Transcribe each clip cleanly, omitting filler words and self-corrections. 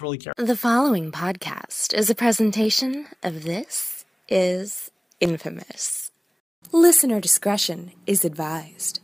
really care. The following podcast is a presentation of This Is Infamous. Listener discretion is advised.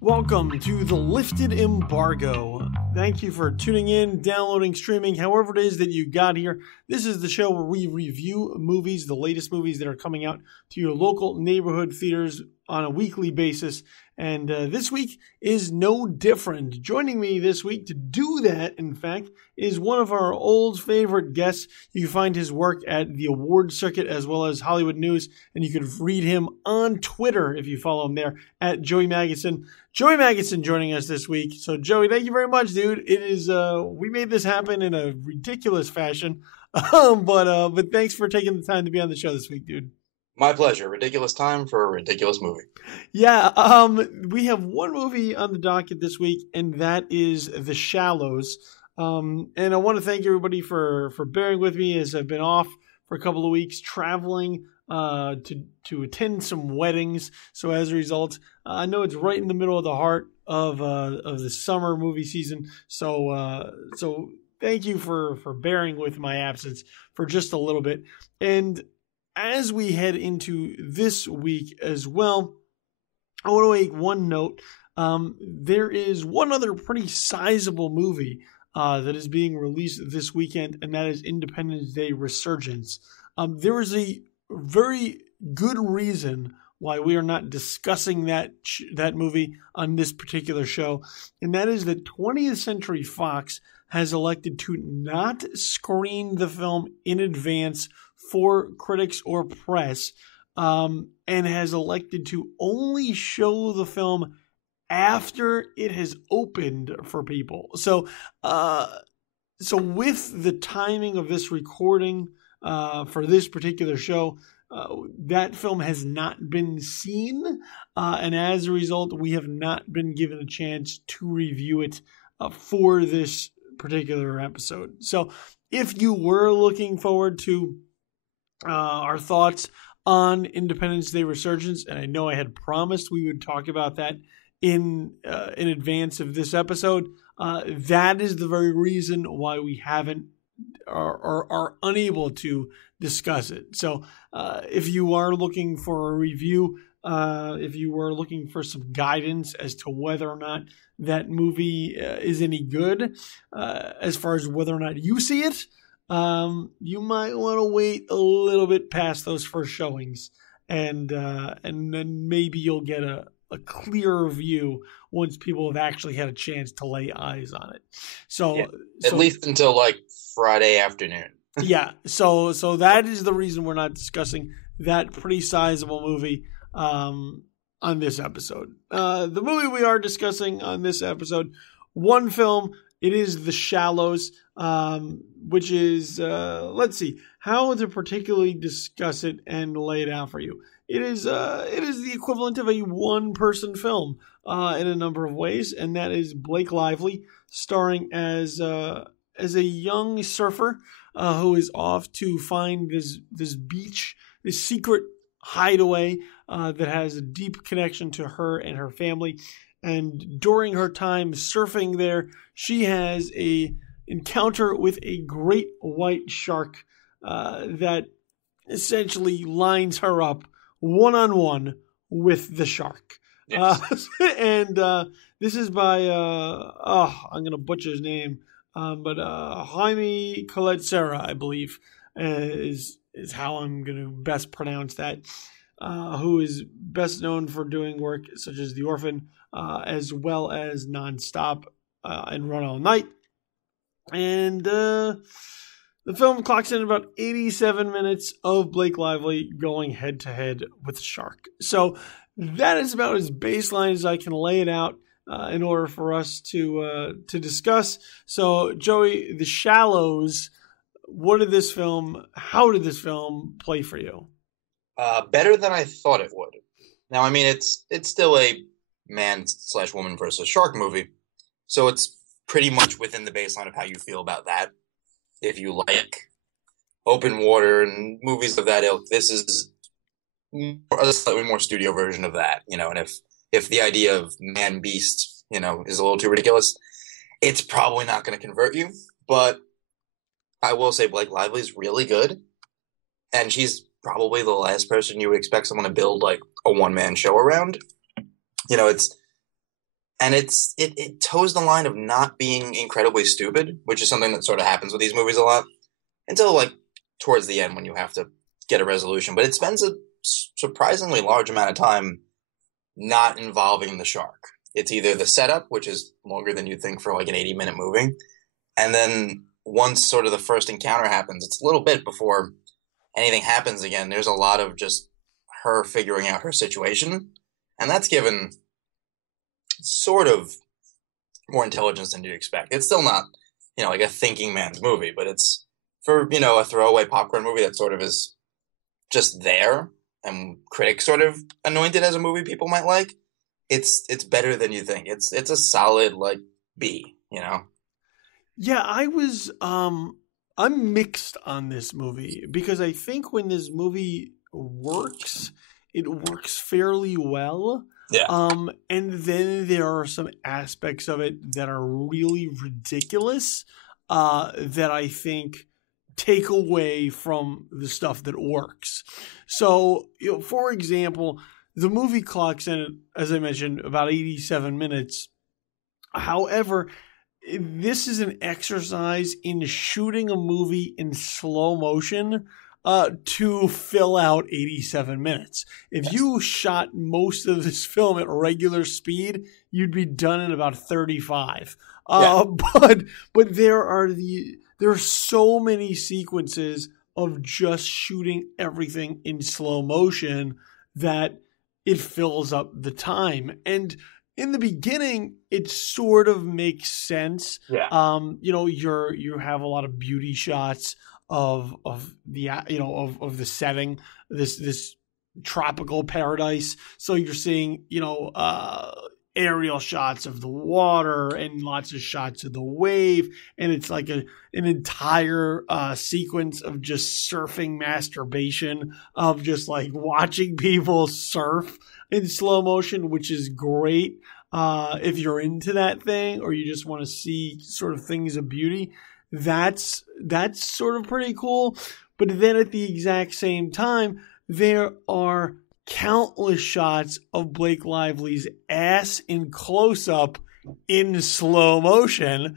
Welcome to the Lifted Embargo. Thank you for tuning in, downloading, streaming, however it is that you got here. This is the show where we review movies, the latest movies that are coming out to your local neighborhood theaters on a weekly basis. And this week is no different. Joining me this week to do that, in fact, is one of our old favorite guests. You can find his work at the award circuit as well as Hollywood News, and you can read him on Twitter if you follow him there at Joey Magidson. Joey Magidson joining us this week. So Joey, thank you very much, dude. It is we made this happen in a ridiculous fashion, but thanks for taking the time to be on the show this week, dude. My pleasure. Ridiculous time for a ridiculous movie. Yeah, we have one movie on the docket this week, and that is The Shallows. And I want to thank everybody for bearing with me as I've been off for a couple of weeks traveling to attend some weddings. So as a result, I know it's right in the middle of the heart of the summer movie season. So thank you for bearing with my absence for just a little bit. And as we head into this week as well, I want to make one note. There is one other pretty sizable movie that is being released this weekend, and that is Independence Day Resurgence. There is a very good reason why we are not discussing that movie on this particular show, and that is that 20th Century Fox has elected to not screen the film in advance for critics or press, and has elected to only show the film after it has opened for people. So with the timing of this recording for this particular show, that film has not been seen, and as a result, we have not been given a chance to review it for this particular episode. So if you were looking forward to our thoughts on Independence Day Resurgence, and I know I had promised we would talk about that in advance of this episode, that is the very reason why we haven't or are unable to discuss it. So if you are looking for a review, if you were looking for some guidance as to whether or not that movie is any good, as far as whether or not you see it, you might want to wait a little bit past those first showings, and then maybe you'll get a clearer view once people have actually had a chance to lay eyes on it. So yeah, at least until like Friday afternoon. Yeah. So that is the reason we're not discussing that pretty sizable movie on this episode. The movie we are discussing on this episode, one film, it is The Shallows, which is, let's see, how to particularly discuss it and lay it out for you. It is the equivalent of a one-person film in a number of ways, and that is Blake Lively starring as a young surfer who is off to find this beach, this secret hideaway that has a deep connection to her and her family. And during her time surfing there, she has a encounter with a great white shark that essentially lines her up one-on-one with the shark. Yes. And this is by, I'm going to butcher his name, but Jaime Collet-Serra, I believe, is how I'm going to best pronounce that, who is best known for doing work such as The Orphan, as well as Nonstop and Run All Night. And the film clocks in about 87 minutes of Blake Lively going head-to-head with a shark. So that is about as baseline as I can lay it out in order for us to discuss. So, Joey, The Shallows, how did this film play for you? Better than I thought it would. Now, I mean, it's still a man/woman versus shark movie, so it's pretty much within the baseline of how you feel about that. If you like open water and movies of that ilk, this is a slightly more studio version of that, and if the idea of man beast, is a little too ridiculous, it's probably not going to convert you. But I will say Blake Lively's really good, and she's probably the last person you would expect someone to build like a one-man show around. It toes the line of not being incredibly stupid, which is something that sort of happens with these movies a lot, until like towards the end when you have to get a resolution. But it spends a surprisingly large amount of time not involving the shark. It's either the setup, which is longer than you'd think for like an 80-minute movie, and then once sort of the first encounter happens, it's a little bit before anything happens again. There's a lot of just her figuring out her situation, and that's given sort of more intelligence than you'd expect. It's still not, like a thinking man's movie, but it's for, a throwaway popcorn movie that sort of is just there and critics sort of anointed as a movie people might like. It's better than you think. It's a solid like B, Yeah, I'm mixed on this movie because I think when this movie works, it works fairly well. Yeah. And then there are some aspects of it that are really ridiculous, that I think take away from the stuff that works. So, for example, the movie clocks in, as I mentioned, about 87 minutes. However, this is an exercise in shooting a movie in slow motion to fill out 87 minutes. If you shot most of this film at regular speed, you'd be done in about 35. But there are so many sequences of just shooting everything in slow motion that it fills up the time. And in the beginning, it sort of makes sense. Yeah. You have a lot of beauty shots of the setting, this tropical paradise. So you're seeing, aerial shots of the water and lots of shots of the wave. And it's like an entire sequence of just surfing masturbation, of just like watching people surf in slow motion, which is great. If you're into that thing or you just want to see sort of things of beauty, that's sort of pretty cool. But then at the exact same time, there are countless shots of Blake Lively's ass in close-up in slow motion,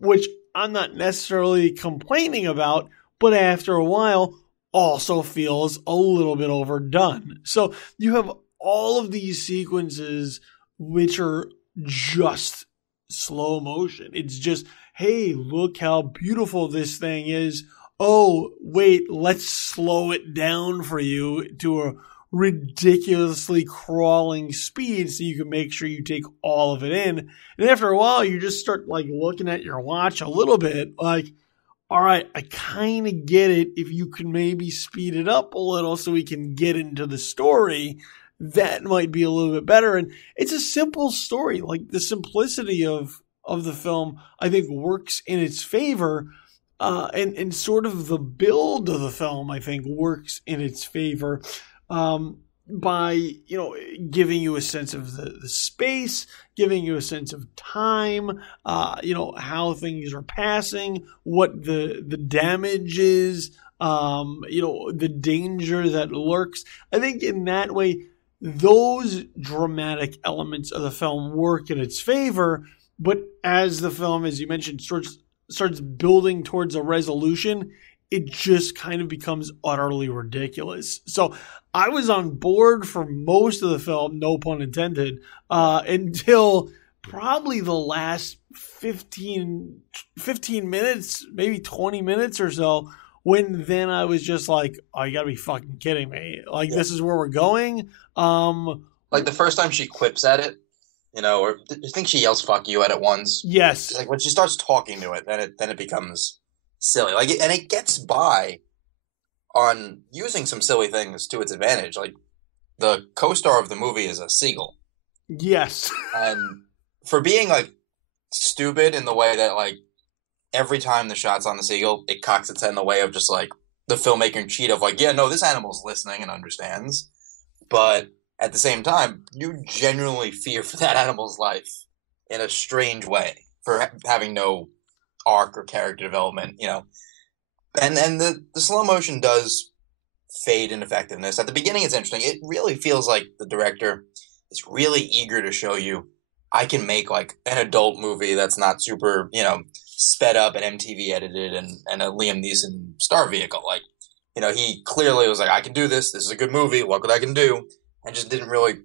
which I'm not necessarily complaining about, but after a while also feels a little bit overdone. So you have all of these sequences which are just slow motion. It's just, hey, look how beautiful this thing is. Oh, wait, let's slow it down for you to a ridiculously crawling speed so you can make sure you take all of it in. And after a while, you just start like looking at your watch a little bit like, all right, I kind of get it. If you can maybe speed it up a little so we can get into the story, that might be a little bit better. And it's a simple story. Like the simplicity of the film, I think, works in its favor. And sort of the build of the film, I think, works in its favor by, giving you a sense of the space, giving you a sense of time, how things are passing, what the damage is, the danger that lurks. I think in that way, those dramatic elements of the film work in its favor. But as the film, as you mentioned, starts building towards a resolution, it just kind of becomes utterly ridiculous. So I was on board for most of the film, no pun intended, until probably the last 15 minutes, maybe 20 minutes or so, when then I was just like, oh, you gotta be fucking kidding me. Like, This is where we're going? Like the first time she quips at it, or I think she yells "fuck you" at it once. Yes. Like when she starts talking to it, then it becomes silly. And it gets by on using some silly things to its advantage. Like the co-star of the movie is a seagull. Yes. And for being like stupid in the way that like every time the shot's on the seagull, it cocks its head in the way of just like the filmmaker in cheat of like, yeah, no, this animal's listening and understands, but at the same time, you genuinely fear for that animal's life in a strange way for having no arc or character development, And the slow motion does fade in effectiveness. At the beginning, it's interesting. It really feels like the director is really eager to show you, I can make like an adult movie that's not super, sped up and MTV edited and a Liam Neeson star vehicle. Like, he clearly was like, I can do this. This is a good movie. Look what I can do. And just didn't really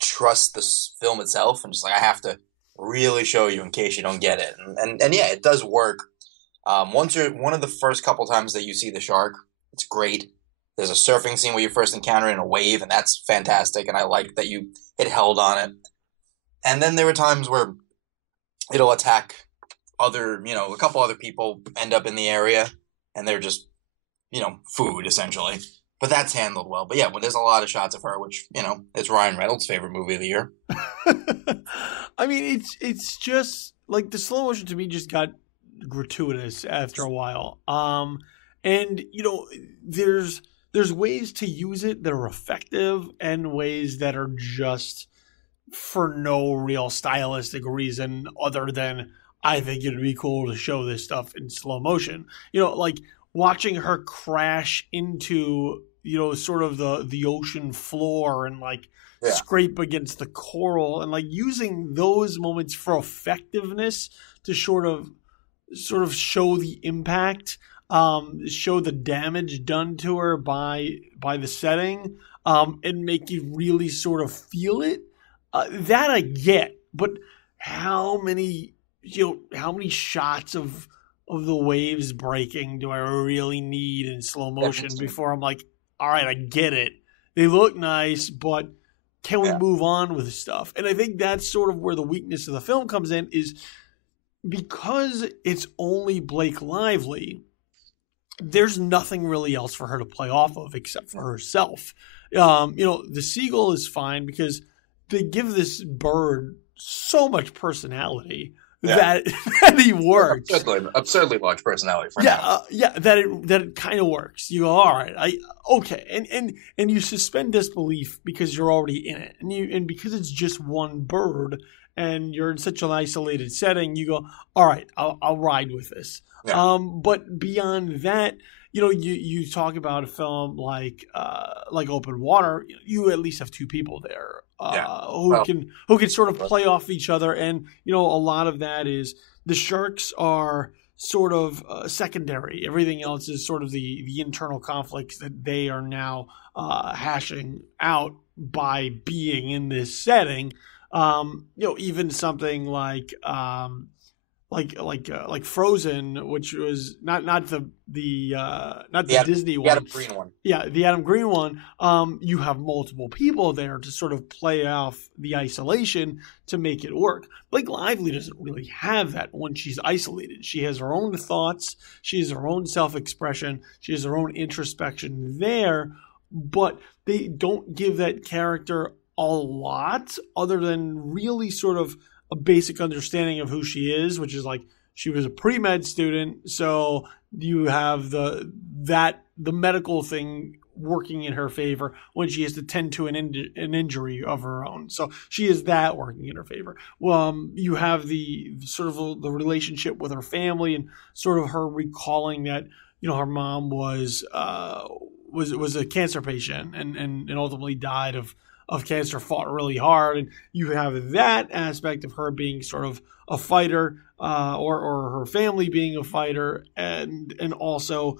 trust the film itself. And just like, I have to really show you in case you don't get it. And yeah, it does work. One of the first couple times that you see the shark, it's great. There's a surfing scene where you first encounter it in a wave, and that's fantastic. And I like that it held on it. And then there were times where it'll attack a couple other people end up in the area, and they're just, food essentially. But that's handled well. But yeah, there's a lot of shots of her, which, it's Ryan Reynolds' favorite movie of the year. I mean, it's just like the slow motion to me just got gratuitous after a while. And there's ways to use it that are effective and ways that are just for no real stylistic reason other than I think it'd be cool to show this stuff in slow motion. Like watching her crash into, sort of the ocean floor and like scrape against the coral and like using those moments for effectiveness to sort of show the impact, show the damage done to her by the setting, and make you really sort of feel it. That I get, but how many shots of the waves breaking do I really need in slow motion before I'm like, all right, I get it. They look nice, but can we move on with stuff? And I think that's sort of where the weakness of the film comes in, is because it's only Blake Lively, there's nothing really else for her to play off of except for herself. The seagull is fine because they give this bird so much personality that he works. Absurdly large personality for now. That it kind of works. You go, all right, okay, and you suspend disbelief because you're already in it, and because it's just one bird, and you're in such an isolated setting, you go, all right, I'll ride with this. Yeah. But beyond that, you talk about a film like Open Water, you at least have two people there who can sort of play off each other, and a lot of that is the sharks are sort of secondary. Everything else is sort of the internal conflicts that they are now hashing out by being in this setting. Even something like Frozen, which was not the Disney one. The Adam Green one. Yeah, the Adam Green one. You have multiple people there to sort of play off the isolation to make it work. Blake Lively doesn't really have that when she's isolated. She has her own thoughts. She has her own self-expression. She has her own introspection there, but they don't give that character a lot other than really sort of a basic understanding of who she is, which is like she was a pre-med student, so you have the medical thing working in her favor when she has to tend to an injury of her own. So she is that working in her favor. You have the sort of the relationship with her family and sort of her recalling that her mom was a cancer patient and ultimately died of cancer, fought really hard, and you have that aspect of her being sort of a fighter, or her family being a fighter, and also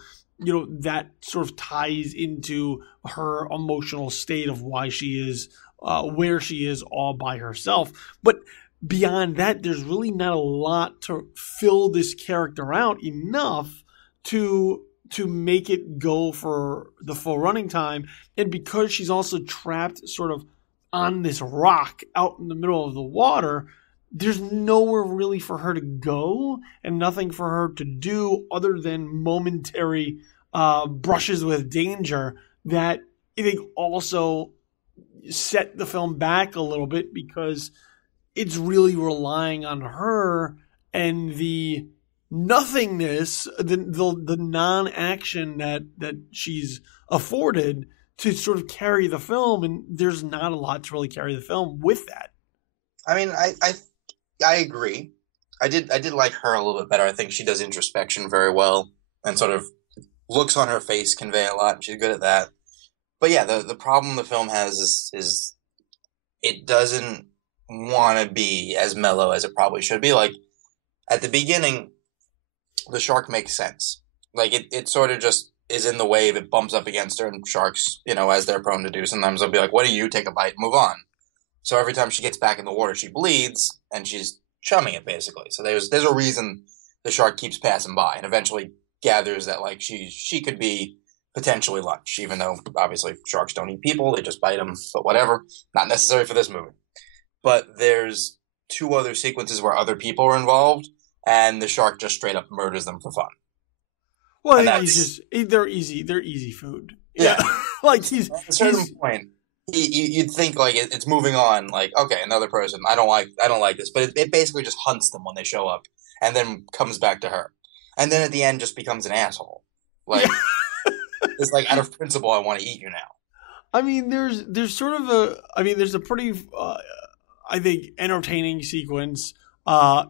that sort of ties into her emotional state of why she is where she is all by herself. But beyond that, there's really not a lot to fill this character out enough to make it go for the full running time. And because she's also trapped sort of on this rock out in the middle of the water, there's nowhere really for her to go and nothing for her to do other than momentary brushes with danger that I think also set the film back a little bit, because it's really relying on her and the nothingness, the non-action that she's afforded to sort of carry the film, and there's not a lot to really carry the film with that. I mean, I agree. I did like her a little bit better. I think she does introspection very well, and sort of looks on her face convey a lot, and she's good at that. But yeah, the problem the film has is it doesn't want to be as mellow as it probably should be. Like, at the beginning, the shark makes sense. Like, it sort of just is in the wave, it bumps up against her, and sharks, as they're prone to do, sometimes they'll be like, what do you, take a bite, move on. So every time she gets back in the water, she bleeds, and she's chumming it, basically. So there's a reason the shark keeps passing by, and eventually gathers that, like, she could be potentially lunch, even though, obviously, sharks don't eat people, they just bite them, but whatever. Not necessary for this movie. But there's 2 other sequences where other people are involved, and the shark just straight up murders them for fun. Well, they're easy food. Yeah. Like, he's at a certain point, you'd think, like, it's moving on, like, okay, another person, I don't like this, but it basically just hunts them when they show up, and then comes back to her. And then at the end just becomes an asshole. Like, it's like, out of principle, I want to eat you now. I mean, there's sort of there's a pretty, I think, entertaining sequence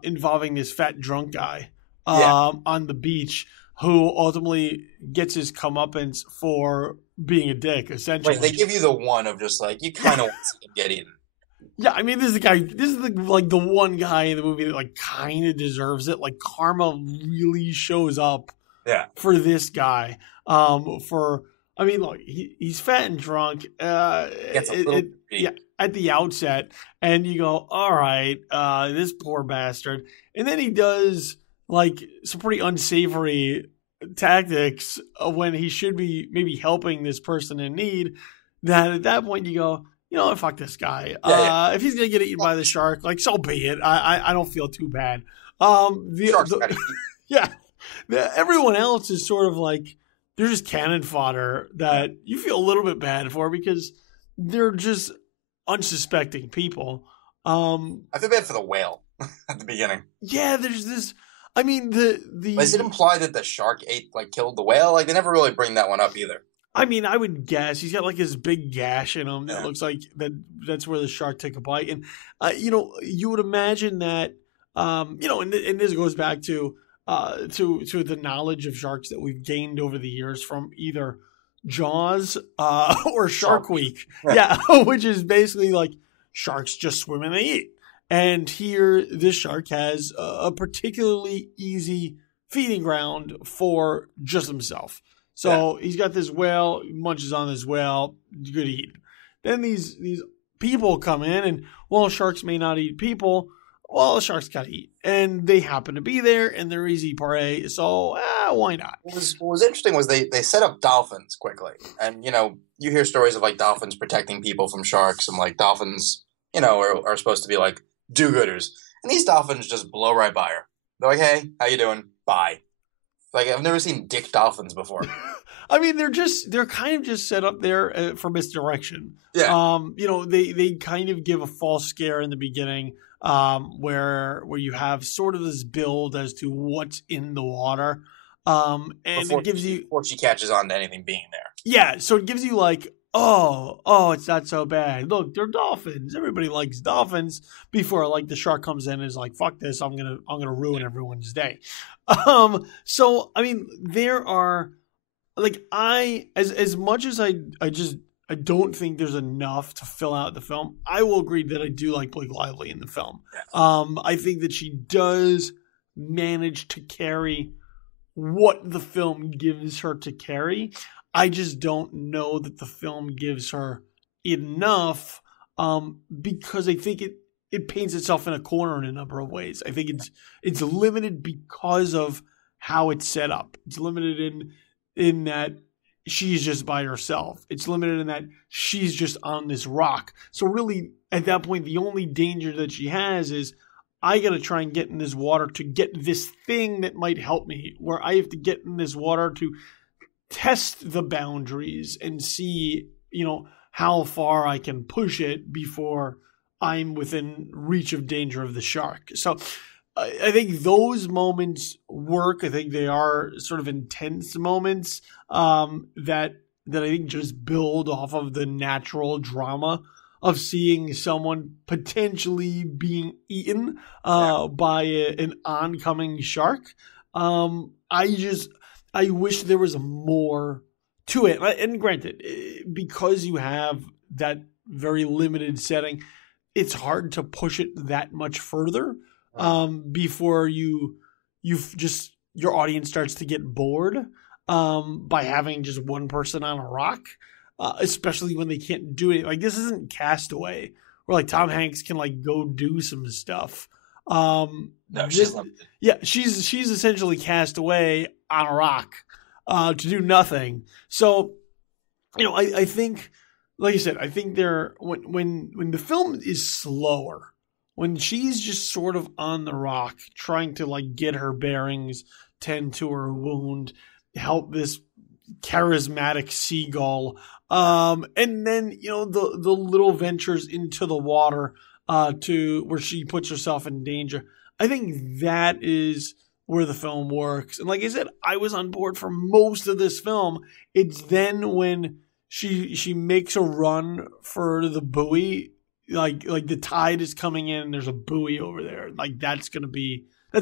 involving this fat drunk guy on the beach who ultimately gets his comeuppance for being a dick, essentially. Right, they give you the one of just like, you kind of want to see him get eaten. Yeah, I mean, this is the one guy in the movie that, like, kind of deserves it. Like, karma really shows up for this guy. Look, he's fat and drunk. Gets a little at the outset, and you go, all right, this poor bastard. And then he does, like, some pretty unsavory tactics when he should be maybe helping this person in need. That at that point you go, fuck this guy. If he's gonna get eaten by the shark, like, so be it. I don't feel too bad. Everyone else is sort of like, they're just cannon fodder that you feel a little bit bad for because they're just unsuspecting people. I feel bad for the whale at the beginning. Yeah, there's this. I mean, Does it imply that the shark killed the whale? Like, they never really bring that one up either. I mean, I would guess he's got, like, his big gash in him that looks like that's where the shark took a bite. And you would imagine that and this goes back to the knowledge of sharks that we've gained over the years from either Jaws or Shark Week. Yeah, which is basically like, sharks just swim and they eat. And here, this shark has a particularly easy feeding ground for just himself. So he's got this whale, he munches on this whale, good eat. Then these people come in, and while sharks may not eat people, well, the sharks gotta eat. And they happen to be there, and they're easy prey, so why not? What was interesting was they set up dolphins quickly. And, you hear stories of, like, dolphins protecting people from sharks, and, like, dolphins, are supposed to be, like, do-gooders. And these dolphins just blow right by her. They're like, hey, how you doing? Bye. Like, I've never seen dick dolphins before. I mean, they're kind of just set up there for misdirection. Yeah. They kind of give a false scare in the beginning, where you have sort of this build as to what's in the water. And it gives you, before she catches on to anything being there. Yeah, so it gives you like, oh, it's not so bad. Look, they're dolphins. Everybody likes dolphins. Before, like, the shark comes in and is like, fuck this, I'm gonna ruin everyone's day. So I mean, there are, like, as much as I don't think there's enough to fill out the film. I will agree that I do like Blake Lively in the film. I think that she does manage to carry what the film gives her to carry. I just don't know that the film gives her enough, because I think it paints itself in a corner in a number of ways. I think it's limited because of how it's set up. It's limited in that she's just by herself. It's limited in that she's just on this rock. So really, at that point, the only danger that she has is, I got to try and get in this water to get this thing that might help me, where I have to get in this water to test the boundaries and see, how far I can push it before I'm within reach of danger of the shark. So I think those moments work. I think they are sort of intense moments that I think just build off of the natural drama of seeing someone potentially being eaten by an oncoming shark. I wish there was more to it. And granted, because you have that very limited setting, it's hard to push it that much further before your audience starts to get bored by having just one person on a rock, especially when they can't do it. Like, this isn't Castaway where like Tom Hanks can like go do some stuff. No, she's limited. Yeah, she's essentially cast away on a rock to do nothing. So, I think, like I said, I think when the film is slower, when she's just sort of on the rock, trying to like get her bearings, tend to her wound, help this charismatic seagull, and then the little ventures into the water to where she puts herself in danger. I think that is where the film works. And like I said, I was on board for most of this film. It's then when she makes a run for the buoy, like the tide is coming in and there's a buoy over there. Like that's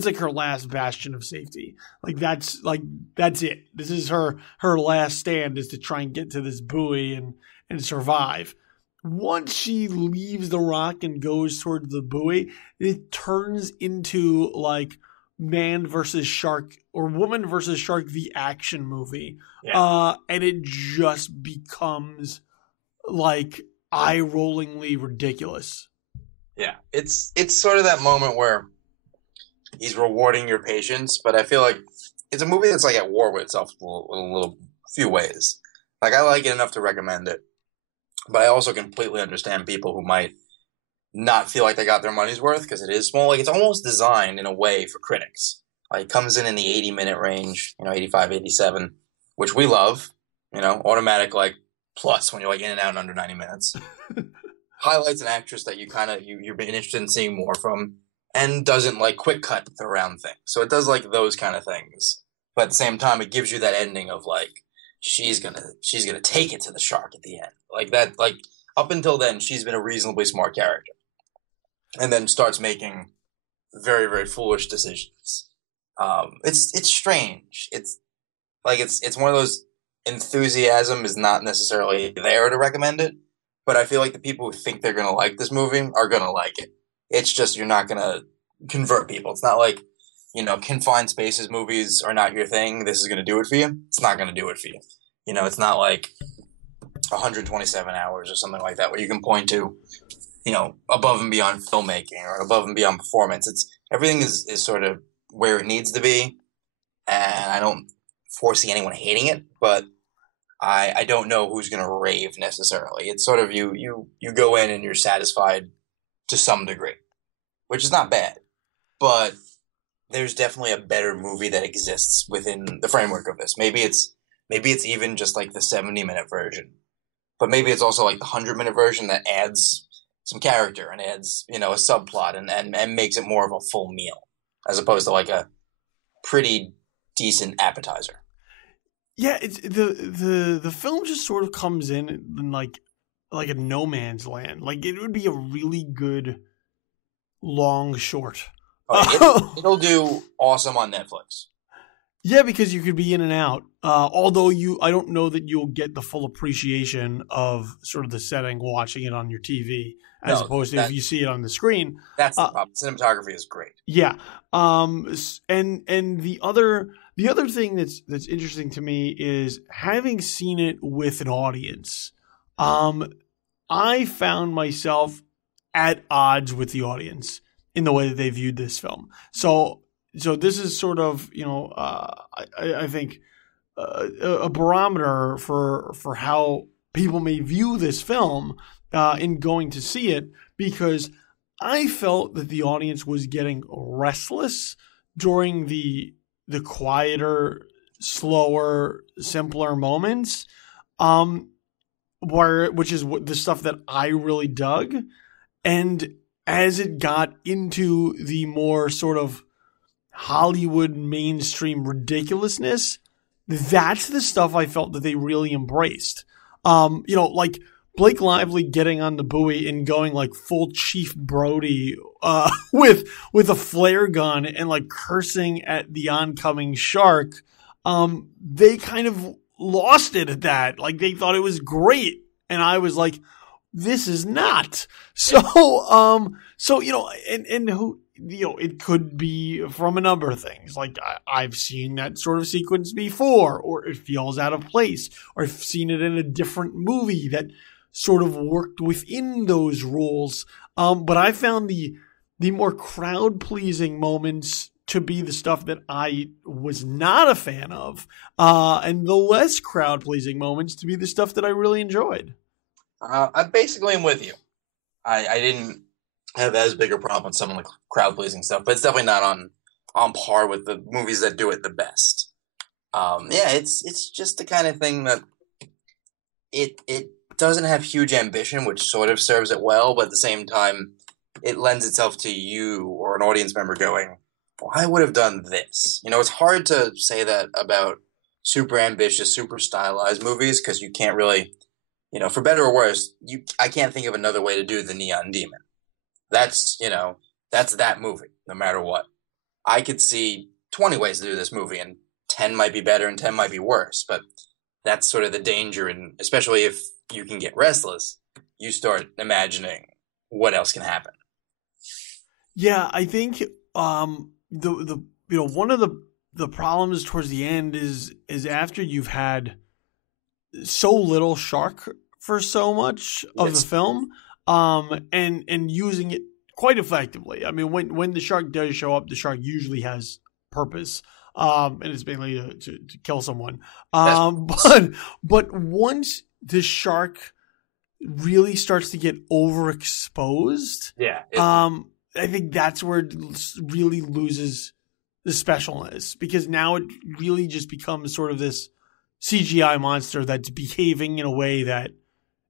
like her last bastion of safety. That's it. This is her last stand, is to try and get to this buoy and survive. Once she leaves the rock and goes towards the buoy, it turns into like man versus shark or woman versus shark, the action movie. Yeah. And it just becomes like eye-rollingly ridiculous. Yeah. It's sort of that moment where he's rewarding your patience, but I feel like it's a movie that's like at war with itself in a few ways. Like, I like it enough to recommend it, but I also completely understand people who might not feel like they got their money's worth because it is small. Like, it's almost designed in a way for critics. Like, it comes in the 80-minute range, 85, 87, which we love, automatic, like, plus when you're like in and out in under 90 minutes. Highlights an actress that you've been interested in seeing more from, and doesn't like quick cut around things. So it does like those kind of things. But at the same time, it gives you that ending of like, she's gonna take it to the shark at the end. Like that, like up until then, she's been a reasonably smart character. And then starts making very, very foolish decisions. It's strange. It's one of those, enthusiasm is not necessarily there to recommend it, but I feel like the people who think they're gonna like this movie are gonna like it. It's just you're not gonna convert people. It's not like, confined spaces movies are not your thing. This is gonna do it for you. It's not gonna do it for you. It's not like 127 hours or something like that where you can point to, above and beyond filmmaking or above and beyond performance. Everything is sort of where it needs to be, and I don't foresee anyone hating it, but I don't know who's going to rave necessarily. It's sort of you go in and you're satisfied to some degree, which is not bad, but there's definitely a better movie that exists within the framework of this. Maybe it's even just like the 70-minute version, but maybe it's also like the 100-minute version that adds some character and adds, a subplot and makes it more of a full meal as opposed to like a pretty decent appetizer. Yeah, it's the film just sort of comes in like a no man's land. Like, it would be a really good long short. It'll do awesome on Netflix. Yeah, because you could be in and out. Although I don't know that you'll get the full appreciation of sort of the setting watching it on your TV as opposed to if you see it on the screen. That's the problem. Cinematography is great. Yeah. And the other thing that's interesting to me is having seen it with an audience. I found myself at odds with the audience in the way that they viewed this film. So this is sort of, I think a barometer for how people may view this film in going to see it, because I felt that the audience was getting restless during the quieter, slower, simpler moments, which is the stuff that I really dug. And as it got into the more sort of Hollywood mainstream ridiculousness, that's the stuff I felt that they really embraced. Like Blake Lively getting on the buoy and going like full Chief Brody with a flare gun and like cursing at the oncoming shark. They kind of lost it at that. Like they thought it was great, and I was like, this is not. So it could be from a number of things. Like I've seen that sort of sequence before, or it feels out of place, or I've seen it in a different movie that sort of worked within those rules. But I found the more crowd-pleasing moments to be the stuff that I was not a fan of, and the less crowd-pleasing moments to be the stuff that I really enjoyed. I basically am with you. I didn't have as big a problem with some of the crowd-pleasing stuff, but it's definitely not on par with the movies that do it the best. It's just the kind of thing that it doesn't have huge ambition, which sort of serves it well, but at the same time, it lends itself to you or an audience member going, well, I would have done this. It's hard to say that about super ambitious, super stylized movies because you can't really, for better or worse, I can't think of another way to do The Neon Demon. That's that movie, no matter what. I could see 20 ways to do this movie, and 10 might be better and 10 might be worse, but that's sort of the danger, and especially if you can get restless, you start imagining what else can happen. Yeah, I think one of the problems towards the end is after you've had so little shark for so much of the film, and using it quite effectively. I mean, when the shark does show up, the shark usually has purpose, and it's mainly to kill someone. But once the shark really starts to get overexposed, I think that's where it really loses the specialness, because now it really just becomes sort of this CGI monster that's behaving in a way that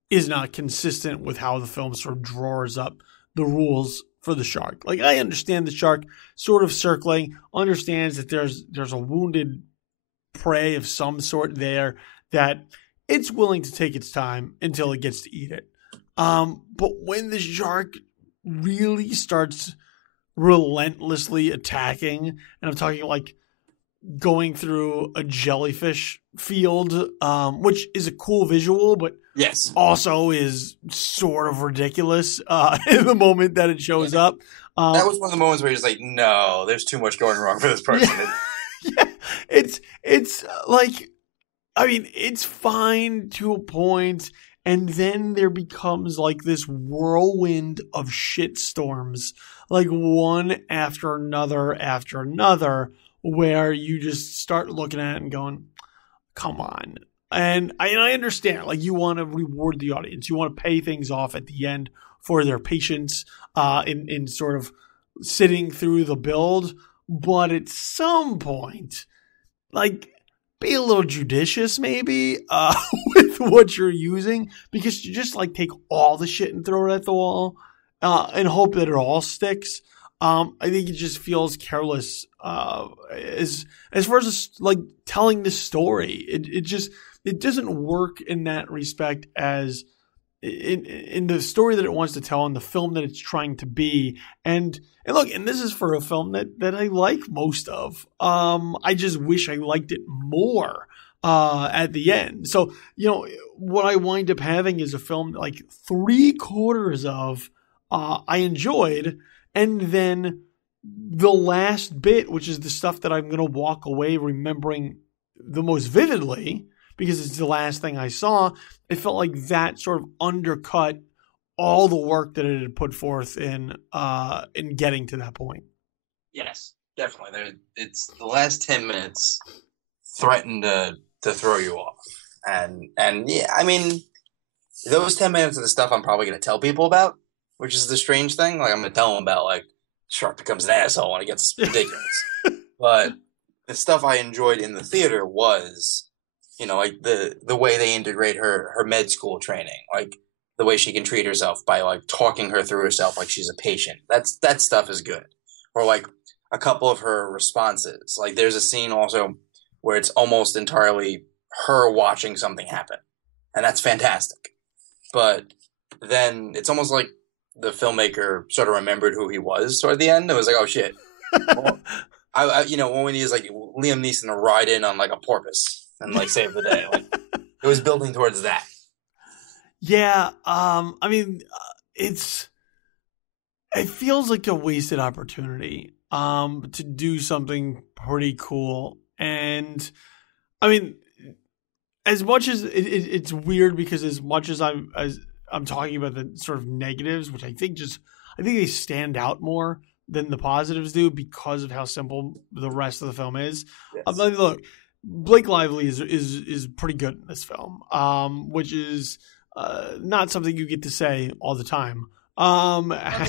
is not consistent with how the film sort of draws up the rules for the shark. Like, I understand the shark sort of circling, understands that there's a wounded prey of some sort there, that it's willing to take its time until it gets to eat it. But when the shark really starts relentlessly attacking, and I'm talking like going through a jellyfish field, which is a cool visual, but also is sort of ridiculous in the moment that it shows up. That was one of the moments where you're just like, no, there's too much going wrong for this person. It's like, I mean, it's fine to a point, and then there becomes like this whirlwind of shit storms, like one after another, where you just start looking at it and going, come on. And I understand, like, you want to reward the audience. You want to pay things off at the end for their patience in sort of sitting through the build. But at some point, like, be a little judicious maybe with what you're using, because you just like take all the shit and throw it at the wall and hope that it all sticks. I think it just feels careless as far as like telling the story. It doesn't work in that respect as in the story that it wants to tell, in the film that it's trying to be. And look, and this is for a film that I like most of. I just wish I liked it more at the end. So, what I wind up having is a film that, like, 3/4 of I enjoyed, and then the last bit, which is the stuff that I'm going to walk away remembering the most vividly, because it's the last thing I saw, it felt like that sort of undercut all the work that it had put forth in getting to that point. Yes, definitely. It's the last 10 minutes threatened to throw you off. And yeah, I mean, those 10 minutes of the stuff I'm probably going to tell people about, which is the strange thing. Like, I'm going to tell them about, like, Shark becomes an asshole and it gets ridiculous. But the stuff I enjoyed in the theater was, like the way they integrate her med school training, like the way she can treat herself by like talking her through herself like she's a patient. That stuff is good. Or like a couple of her responses. Like there's a scene also where it's almost entirely her watching something happen, and that's fantastic. But then it's almost like the filmmaker sort of remembered who he was toward the end. It was like, oh shit. Well, when we need is like Liam Neeson to ride in on like a porpoise and like save the day. Like it was building towards that. Yeah, I mean, it feels like a wasted opportunity to do something pretty cool. And I mean, as much as it's weird, because as much as I'm talking about the sort of negatives, which I think they stand out more than the positives do because of how simple the rest of the film is. Yes. Look, Blake Lively is pretty good in this film, which is not something you get to say all the time. I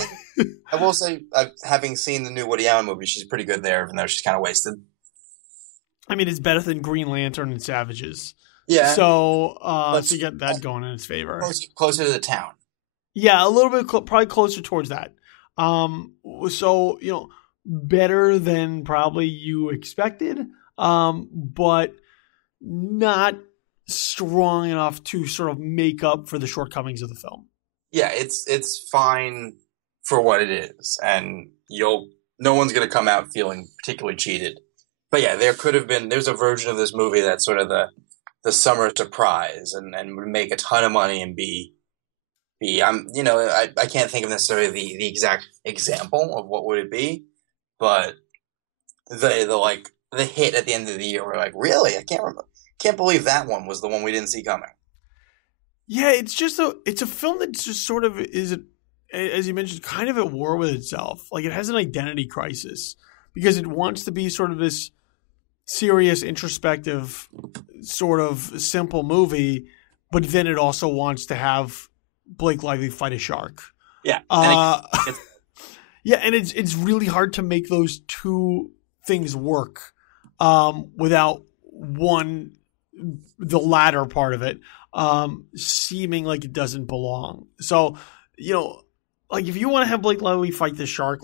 will say, having seen the new Woody Allen movie, she's pretty good there, even though she's kind of wasted. I mean, it's better than Green Lantern and Savages. Yeah. So you get that going in its favor. Closer to the town. Yeah, a little bit, probably closer towards that. So, better than probably you expected, but not strong enough to sort of make up for the shortcomings of the film. Yeah, it's fine for what it is, and no one's going to come out feeling particularly cheated. But yeah, there's a version of this movie that's sort of the summer surprise and would make a ton of money and I can't think of necessarily the exact example of what would it be, but the hit at the end of the year, we're like, really? I can't believe that one was the one we didn't see coming. Yeah, it's a film that just sort of is, as you mentioned, kind of at war with itself. Like it has an identity crisis because it wants to be sort of this serious, introspective, sort of simple movie, but then it also wants to have Blake Lively fight a shark. Yeah. And it's really hard to make those two things work without the latter part of it seeming like it doesn't belong. So, like if you want to have Blake Lively fight the shark,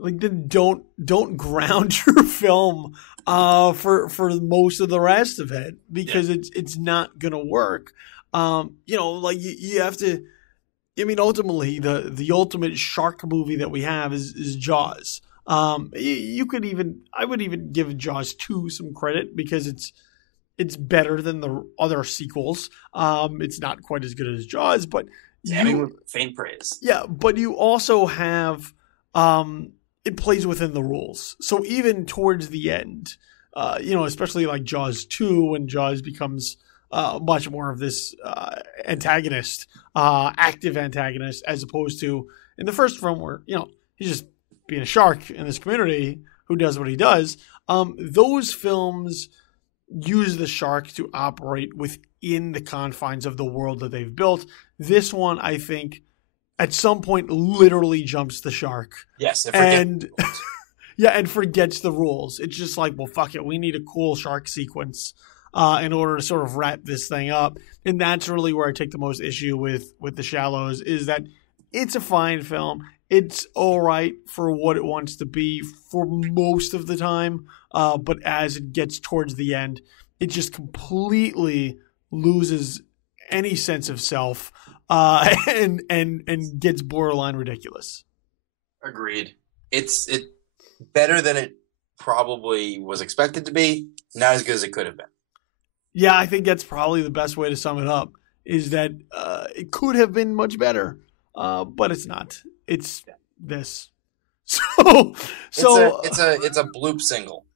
then don't ground your film for most of the rest of it, because it's not gonna work. You have to. I mean, ultimately, the ultimate shark movie that we have is Jaws. I would even give Jaws 2 some credit because it's better than the other sequels. It's not quite as good as Jaws, but faint praise. Yeah, but you also have it plays within the rules. So even towards the end, especially like Jaws 2, when Jaws becomes much more of this antagonist, active antagonist, as opposed to in the first film where, he's just being a shark in this community who does what he does. Those films use the shark to operate within the confines of the world that they've built. This one, I think, at some point literally jumps the shark. Yes. And forgets the rules. It's just like, well, fuck it. We need a cool shark sequence in order to sort of wrap this thing up. And that's really where I take the most issue with The Shallows, is that it's a fine film. It's all right for what it wants to be for most of the time. But as it gets towards the end, it just completely loses any sense of self and gets borderline ridiculous. Agreed. It's better than it probably was expected to be. Not as good as it could have been. Yeah, I think that's probably the best way to sum it up, is that it could have been much better, but it's not. It's this. So it's a bloop single.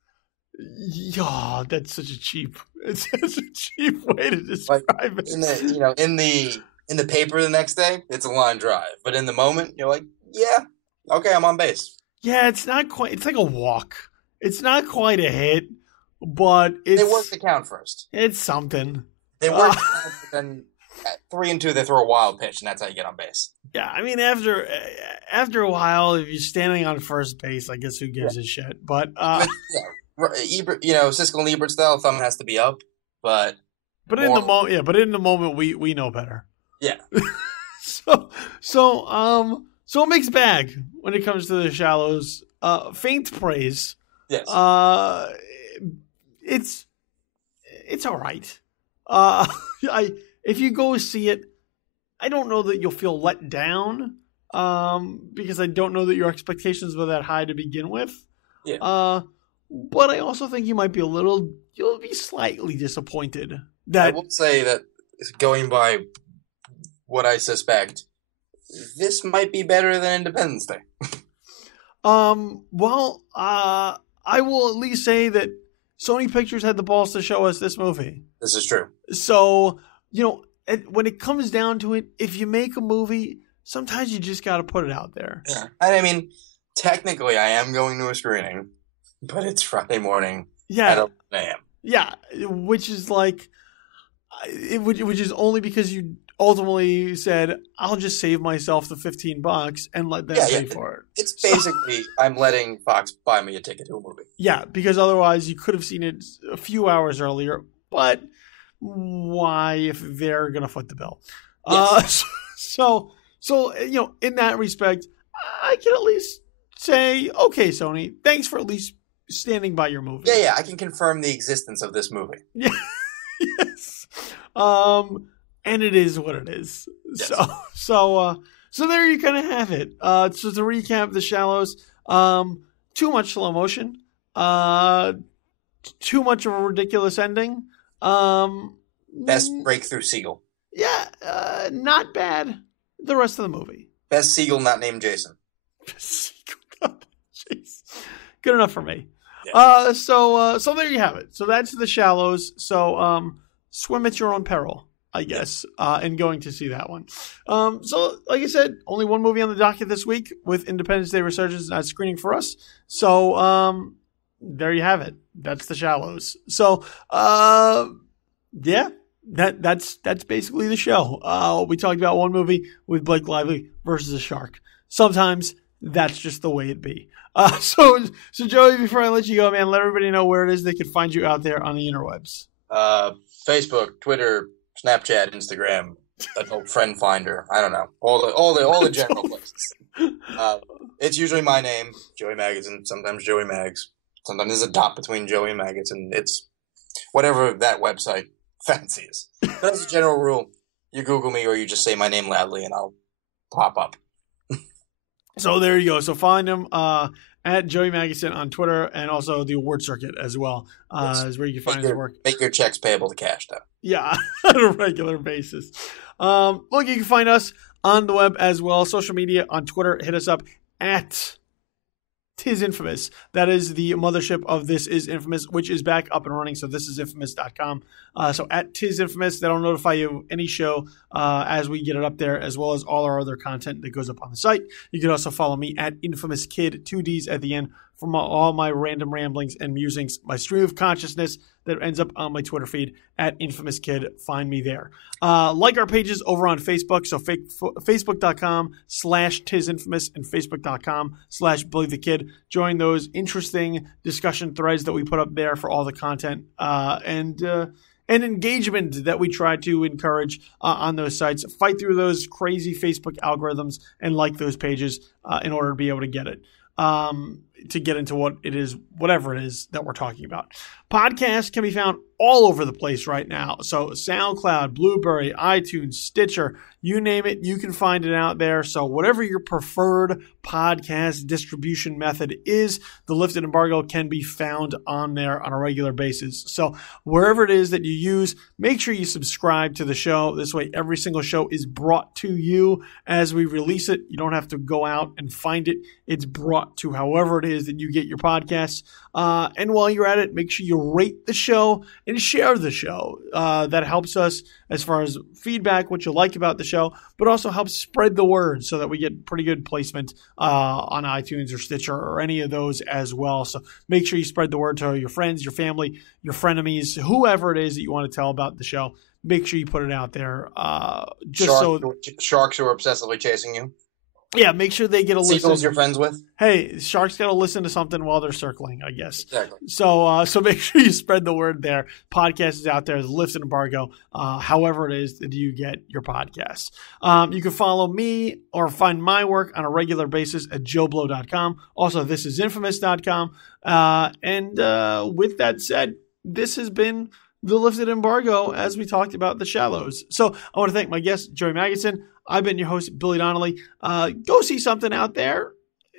Yeah, that's such a cheap way to describe it. In the paper the next day, it's a line drive, but in the moment, you're like, yeah, okay, I'm on base. Yeah, it's not quite. It's like a walk. It's not quite a hit, but it's. They work the count first. It's something. They work, then at 3 and 2, they throw a wild pitch, and that's how you get on base. Yeah, I mean, after a while, if you're standing on first base, I guess who gives a shit? But Ebert, Siskel and Ebert style, thumb has to be up, but in the moment, we know better. Yeah. So a mixed bag when it comes to The Shallows. Faint praise. Yes. It's all right. If you go see it, I don't know that you'll feel let down. Because I don't know that your expectations were that high to begin with. Yeah. But I also think you'll be slightly disappointed. I will say that going by what I suspect, this might be better than Independence Day. I will at least say that Sony Pictures had the balls to show us this movie. This is true. So, when it comes down to it, if you make a movie, sometimes you just got to put it out there. Yeah. And I mean, technically I am going to a screening, but it's Friday morning at 11 a.m. Yeah, which is like, which is only because you ultimately said, I'll just save myself the $15 and let them pay for it. It's basically, I'm letting Fox buy me a ticket to a movie. Yeah, because otherwise you could have seen it a few hours earlier, but why if they're going to foot the bill? Yes. So, in that respect, I can at least say, okay, Sony, thanks for at least standing by your movie. Yeah, I can confirm the existence of this movie. Yeah. Yes. And it is what it is. Yes. So there you kind of have it. So to recap The Shallows, too much slow motion, too much of a ridiculous ending. Best breakthrough seagull. Yeah, not bad. The rest of the movie. Best seagull not named Jason. Good enough for me. Yeah. So there you have it. So that's The Shallows. So swim at your own peril, I guess, in going to see that one. So like I said, only one movie on the docket this week with Independence Day Resurgence not screening for us. So there you have it. That's The Shallows. So yeah. That's basically the show. We talked about one movie with Blake Lively versus a shark. Sometimes that's just the way it be. So Joey, before I let you go, man, let everybody know where it is they can find you out there on the interwebs. Facebook, Twitter, Snapchat, Instagram, adult friend finder. I don't know, all the general places. It's usually my name, Joey Maggots, sometimes Joey Mags. Sometimes there's a dot between Joey Maggots, and it's whatever that website fancies. But as a general rule, you Google me or you just say my name loudly, and I'll pop up. So there you go. So find him at Joey Maggots on Twitter, and also the award circuit as well is where you can find his work. Make your checks payable to cash, though. Yeah, on a regular basis. Look, you can find us on the web as well. Social media on Twitter. Hit us up at Tis Infamous. That is the mothership of This Is Infamous, which is back up and running. So thisisinfamous.com. So at Tis Infamous, that'll notify you any show as we get it up there, as well as all our other content that goes up on the site. You can also follow me at Infamous Kid, 2 Ds at the end, for all my random ramblings and musings, my stream of consciousness that ends up on my Twitter feed at Infamous Kid. Find me there. Like our pages over on Facebook. So facebook.com/TisInfamous and facebook.com/Billy the Kid. Join those interesting discussion threads that we put up there for all the content and engagement that we try to encourage on those sites. Fight through those crazy Facebook algorithms and like those pages in order to be able to get it. To get into whatever it is that we're talking about. Podcasts can be found all over the place right now. So SoundCloud, Blueberry, iTunes, Stitcher, you name it, you can find it out there. So whatever your preferred podcast distribution method is, the Lifted Embargo can be found on there on a regular basis. So wherever it is that you use, make sure you subscribe to the show. This way, every single show is brought to you as we release it. You don't have to go out and find it. It's brought to however it is that you get your podcasts. And while you're at it, make sure you rate the show and share the show. That helps us as far as feedback, what you like about the show, but also helps spread the word so that we get pretty good placement on iTunes or Stitcher or any of those as well. So make sure you spread the word to your friends, your family, your frenemies, whoever it is that you want to tell about the show. Make sure you put it out there. Sharks who are obsessively chasing you. Yeah, make sure they get a listen. Seagulls you're friends with? Hey, sharks got to listen to something while they're circling, I guess. Exactly. So make sure you spread the word there. Podcast is out there, the Lifted Embargo, however it is that you get your podcasts. You can follow me or find my work on a regular basis at joeblow.com. Also, thisisinfamous.com. And with that said, this has been the Lifted Embargo as we talked about The Shallows. So I want to thank my guest, Joey Magidson. I've been your host, Billy Donnelly. Go see something out there.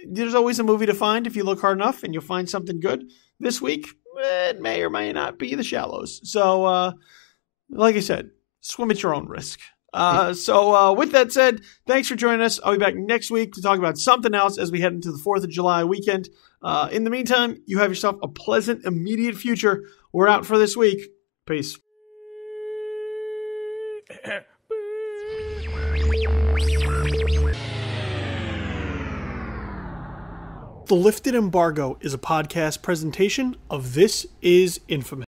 There's always a movie to find if you look hard enough, and you'll find something good. This week, it may or may not be The Shallows. So, like I said, swim at your own risk. So with that said, thanks for joining us. I'll be back next week to talk about something else as we head into the 4th of July weekend. In the meantime, you have yourself a pleasant, immediate future. We're out for this week. Peace. The Lifted Embargo is a podcast presentation of This Is Infamous.